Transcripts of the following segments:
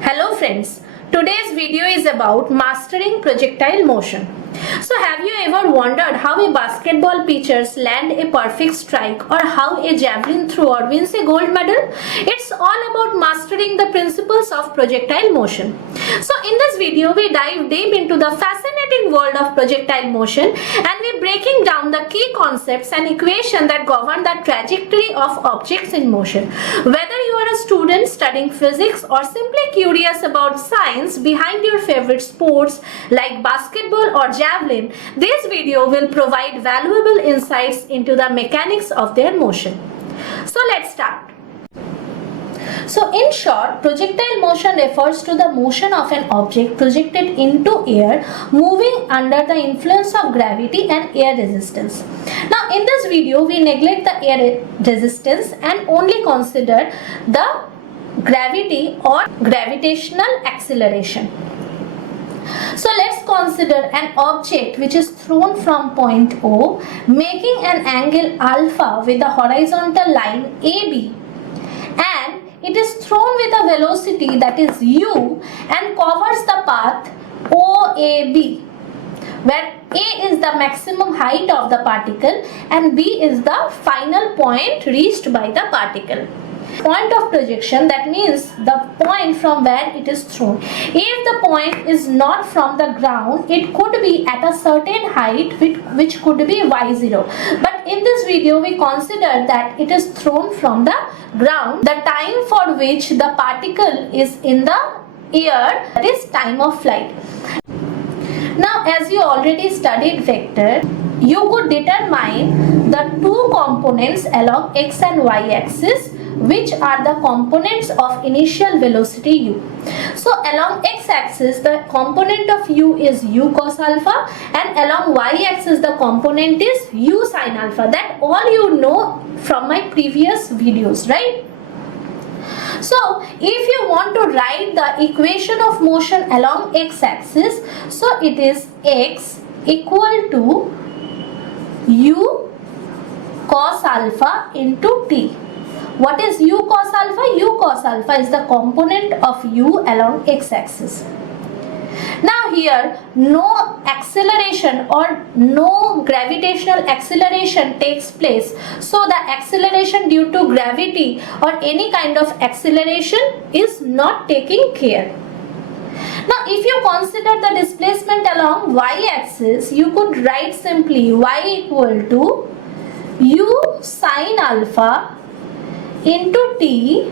Hello friends, today's video is about mastering projectile motion. So have you ever wondered how a basketball pitcher land a perfect strike or how a javelin thrower wins a gold medal? It's all about mastering the principles of projectile motion. So in this video we dive deep into the fascinating world of projectile motion and we're breaking down the key concepts and equations that govern the trajectory of objects in motion. Whether you are a student studying physics or simply curious about science behind your favorite sports like basketball or javelin, this video will provide valuable insights into the mechanics of their motion. So let's start. So in short, projectile motion refers to the motion of an object projected into air moving under the influence of gravity and air resistance. Now in this video we neglect the air resistance and only consider the gravity or gravitational acceleration. So let's consider an object which is thrown from point O, making an angle alpha with the horizontal line AB, and it is thrown with a velocity that is u and covers the path OAB, where A is the maximum height of the particle and B is the final point reached by the particle. Point of projection, that means the point from where it is thrown. If the point is not from the ground, it could be at a certain height which could be y0. But in this video we consider that it is thrown from the ground, the time for which the particle is in the air, that is time of flight. Now as you already studied vector, you could determine the two components along x and y axis, which are the components of initial velocity u. So along x-axis the component of u is u cos alpha and along y-axis the component is u sin alpha. That all you know from my previous videos, right? So if you want to write the equation of motion along x-axis, so it is x equal to u cos alpha into t. What is u cos alpha? U cos alpha is the component of u along x-axis. Now here no acceleration or no gravitational acceleration takes place. So the acceleration due to gravity or any kind of acceleration is not taking care. Now if you consider the displacement along y-axis, you could write simply y equal to u sin alpha into t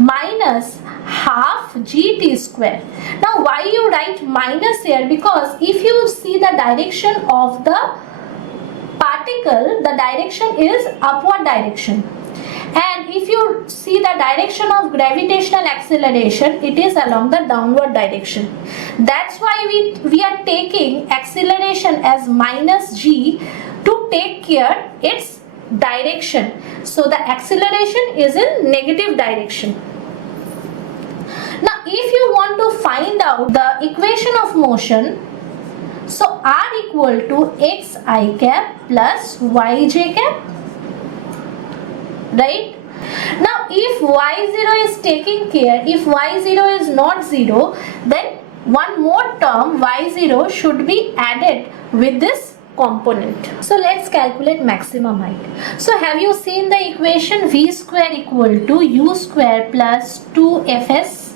minus half gt square. Now why you write minus here? Because if you see the direction of the particle, the direction is upward direction, and if you see the direction of gravitational acceleration, it is along the downward direction. That's why we are taking acceleration as minus g to take care its direction. So the acceleration is in negative direction. Now if you want to find out the equation of motion, so r equal to x I cap plus y j cap, right? Now if y0 is taking care, if y0 is not 0, then one more term y0 should be added with this component. So let's calculate maximum height. So have you seen the equation v square equal to u square plus 2fs,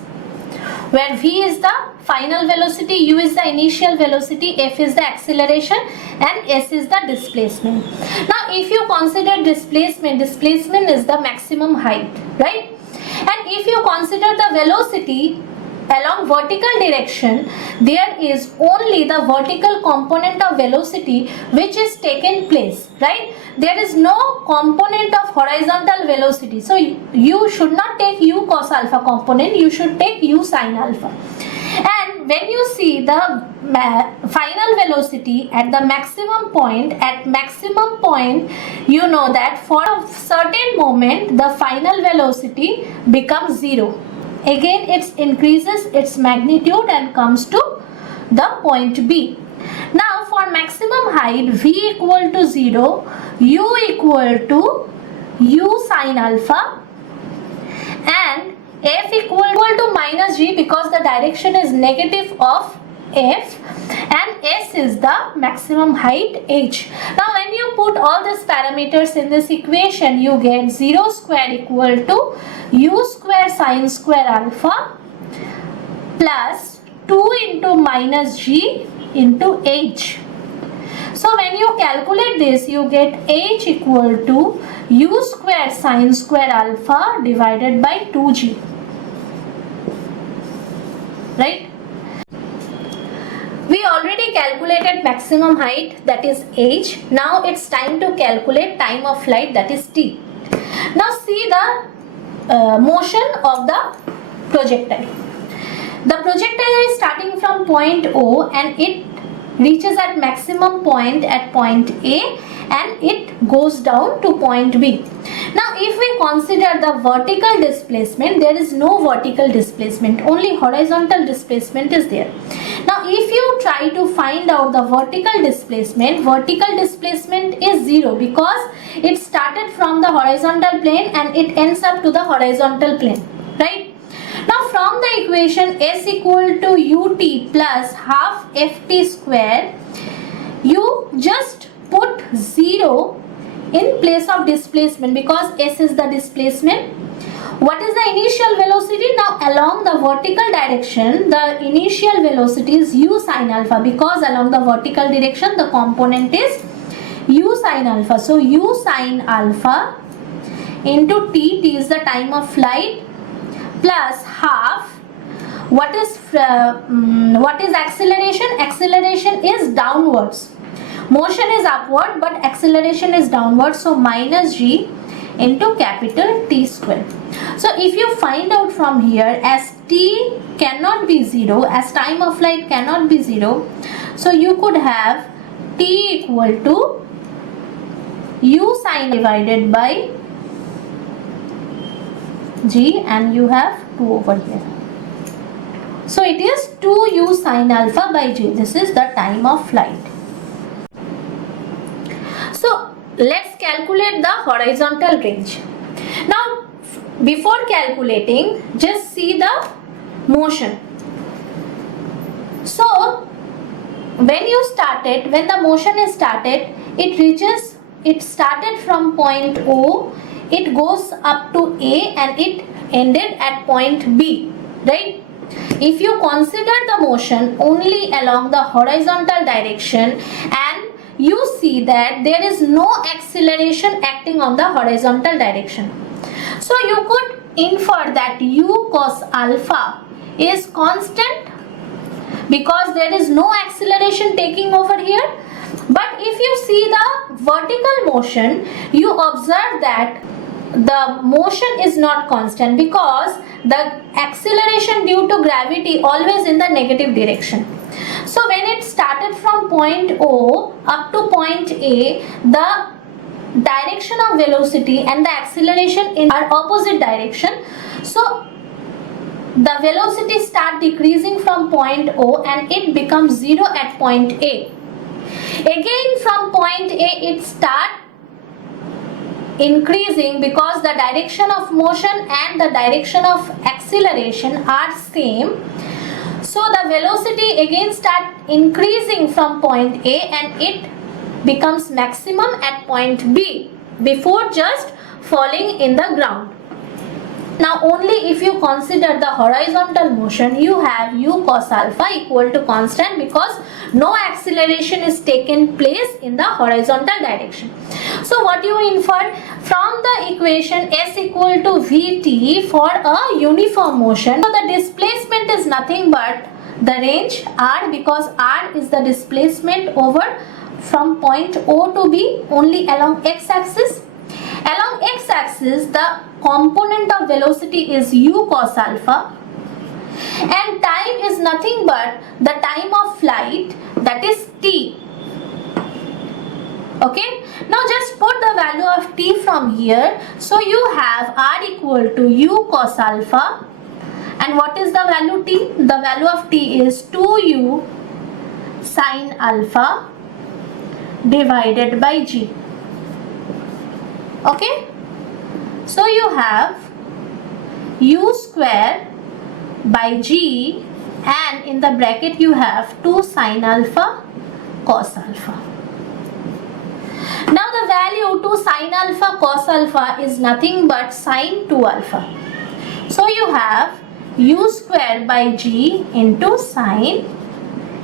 where v is the final velocity, u is the initial velocity, f is the acceleration and s is the displacement. Now if you consider displacement is the maximum height, right? And if you consider the velocity along vertical direction, there is only the vertical component of velocity which is taken place, right? There is no component of horizontal velocity. So you should not take u cos alpha component, you should take u sin alpha. And when you see the final velocity at the maximum point, you know that for a certain moment the final velocity becomes 0. Again it increases its magnitude and comes to the point B. Now for maximum height v equal to 0, u equal to u sine alpha, and f equal to minus g because the direction is negative of f, and s is the maximum height h. Now when you put all these parameters in this equation, you get 0 square equal to u square sine square alpha plus 2 into minus g into h. So when you calculate this, you get h equal to u square sine square alpha divided by 2g. Right? We already calculated maximum height, that is h. Now it's time to calculate time of flight, that is t. Now see the motion of the projectile. The projectile is starting from point O and it reaches at maximum point at point A and it goes down to point B. Now if we consider the vertical displacement, there is no vertical displacement, only horizontal displacement is there. Now if you try to find out the vertical displacement is 0 because it started from the horizontal plane and it ends up to the horizontal plane, right? Now from the equation s equal to ut plus half ft square, you just put 0 in place of displacement because s is the displacement. What is the initial velocity? Now along the vertical direction, the initial velocity is u sine alpha because along the vertical direction the component is u sine alpha. So u sine alpha into t is the time of flight, plus half. What is acceleration? Acceleration is downwards. Motion is upward but acceleration is downward, so minus g into capital T square. So if you find out from here, as t cannot be 0, as time of flight cannot be 0, so you could have t equal to u sine divided by g, and you have 2 over here. So it is 2 u sine alpha by g. This is the time of flight. So let's calculate the horizontal range. Now before calculating, just see the motion. So when the motion is started, it started from point O, it goes up to A and it ended at point B, right? If you consider the motion only along the horizontal direction, and you see that there is no acceleration acting on the horizontal direction, so you could infer that u cos alpha is constant because there is no acceleration taking over here. But if you see the vertical motion, you observe that the motion is not constant because the acceleration due to gravity always in the negative direction. So when it started from point O up to point A, the direction of velocity and the acceleration in are opposite direction. So the velocity start decreasing from point O and it becomes 0 at point A. Again from point A it start increasing because the direction of motion and the direction of acceleration are same. So the velocity again start increasing from point A and it becomes maximum at point B before just falling in the ground. Now only if you consider the horizontal motion, you have u cos alpha equal to constant because no acceleration is taken place in the horizontal direction. So what you inferred from the equation s equal to vt for a uniform motion. So the displacement is nothing but the range r, because r is the displacement over from point O to B only along x-axis. Along x-axis, the component of velocity is u cos alpha, and time is nothing but the time of flight, that is t. Okay, now just put the value of t from here. So you have r equal to u cos alpha, and what is the value t? The value of t is 2u sine alpha divided by g. Okay, So you have u square by g, and in the bracket you have 2 sin alpha cos alpha. Now the value 2 sin alpha cos alpha is nothing but sin 2 alpha. So you have u square by g into sin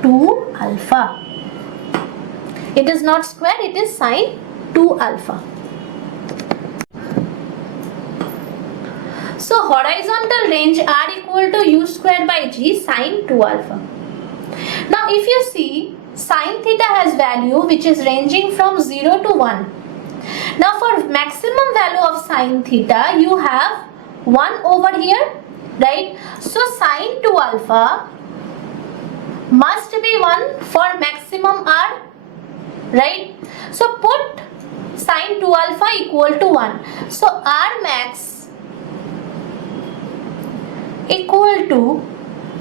2 alpha. It is not square, it is sin 2 alpha. So horizontal range r equal to u square by g sin 2 alpha. Now if you see, sin theta has value which is ranging from 0 to 1. Now for maximum value of sin theta, you have 1 over here, right? So sin 2 alpha must be 1 for maximum r, right? So put sin 2 alpha equal to 1. So r max equal to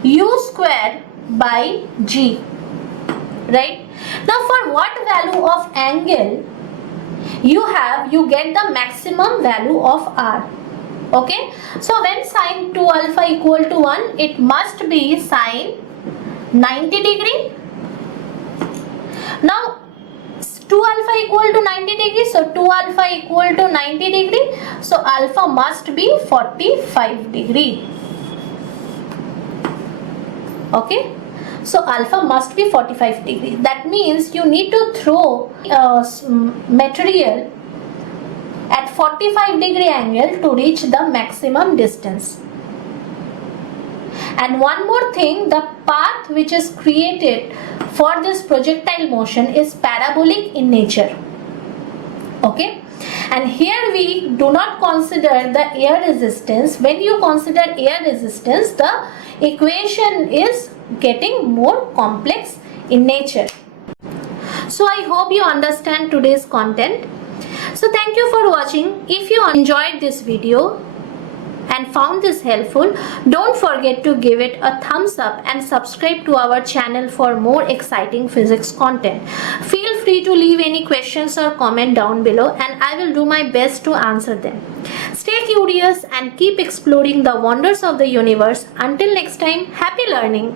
u square by g, right? Now for what value of angle you get the maximum value of r. Okay, so when sin 2 alpha equal to 1, it must be sin 90 degree. Now 2 alpha equal to 90 degree, so 2 alpha equal to 90 degree, so alpha must be 45 degree. Okay, so alpha must be 45 degree. That means you need to throw material at 45 degree angle to reach the maximum distance. And one more thing, the path which is created for this projectile motion is parabolic in nature. Okay, and here we do not consider the air resistance. When you consider air resistance, the equation is getting more complex in nature. So I hope you understand today's content. So thank you for watching. If you enjoyed this video and found this helpful, don't forget to give it a thumbs up and subscribe to our channel for more exciting physics content. Feel free to leave any questions or comment down below, and I will do my best to answer them. Stay curious and keep exploring the wonders of the universe. Until next time, happy learning.